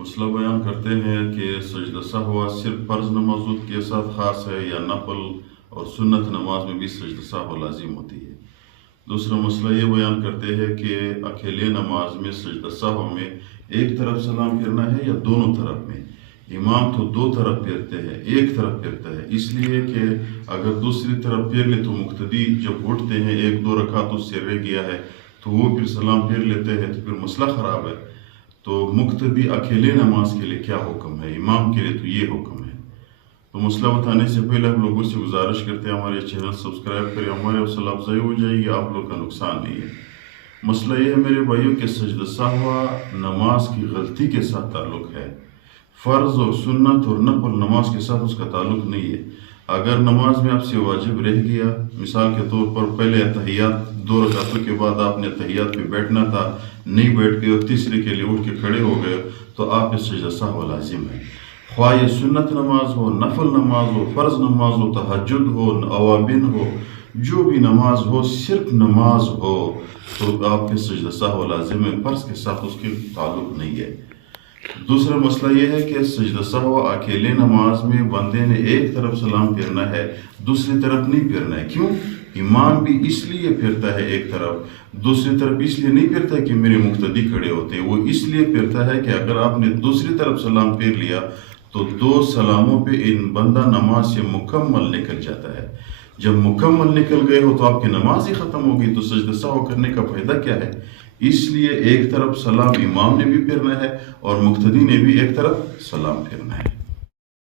مسئلہ بیان کرتے ہیں کہ سجدہ سہو صرف فرض نمازوں کے ساتھ خاص ہے یا نفل اور سنت نماز میں بھی سجدہ سہو لازم ہوتی ہے۔ دوسرا مسئلہ یہ بیان کرتے ہیں کہ اکیلے نماز میں سجدہ سہو میں ایک طرف سلام پھیرنا ہے یا دونوں طرف میں۔ امام تو دو طرف پھیرتے ہیں، ایک طرف پھیرتا ہے، اس لیے کہ اگر دوسری طرف پھیر لے تو مقتدی جب اٹھتے ہیں ایک دو رکعت اس سے رہ گیا ہے تو وہ پھر سلام پھیر لیتے ہیں تو پھر مسئلہ خراب ہے۔ تو مقتدی اکیلے نماز کے لیے کیا حکم ہے؟ امام کے لیے تو یہ حکم ہے۔ تو مسئلہ بتانے سے پہلے ہم لوگوں سے گزارش کرتے ہیں ہمارے چینل سبسکرائب کریں، ہمارے حوصلہ افزائی ہو جائے گی، آپ لوگ کا نقصان نہیں ہے۔ مسئلہ یہ ہے میرے بھائیوں کہ سجدہ سہو نماز کی غلطی کے ساتھ تعلق ہے، فرض اور سنت اور نفل نماز کے ساتھ اس کا تعلق نہیں ہے۔ اگر نماز میں آپ سے واجب رہ گیا، مثال کے طور پر پہلے اتحیات دو رکعتوں کے بعد آپ نے اتحیات پہ بیٹھنا تھا، نہیں بیٹھ گئے اور تیسرے کے لیے اٹھ کے کھڑے ہو گئے تو آپ پہ سجدہ سہو لازم ہے۔ خواہ یہ سنت نماز ہو، نفل نماز ہو، فرض نماز ہو، تہجد ہو، اوابین ہو، جو بھی نماز ہو، صرف نماز ہو تو آپ کے سجدہ سہو لازم ہے، فرض کے ساتھ اس کے تعلق نہیں ہے۔ دوسرا مسئلہ یہ ہے کہ سجدہ سہو اکیلے نماز میں بندے نے ایک طرف سلام پھیرنا ہے، دوسری طرف نہیں پھیرنا ہے۔ کیوں؟ امام بھی اس لیے پھیرتا ہے ایک طرف، دوسری طرف اس لیے نہیں پھیرتا ہے کہ میرے مقتدی کھڑے ہوتے ہیں، وہ اس لیے پھیرتا ہے کہ اگر آپ نے دوسری طرف سلام پھیر لیا تو دو سلاموں پہ ان بندہ نماز سے مکمل نکل جاتا ہے۔ جب مکمل نکل گئے ہو تو آپ کی نماز ہی ختم ہو گئی، تو سجدہ سہو کرنے کا فائدہ کیا ہے؟ اس لیے ایک طرف سلام امام نے بھی پھیرنا ہے اور مقتدی نے بھی ایک طرف سلام پھیرنا ہے۔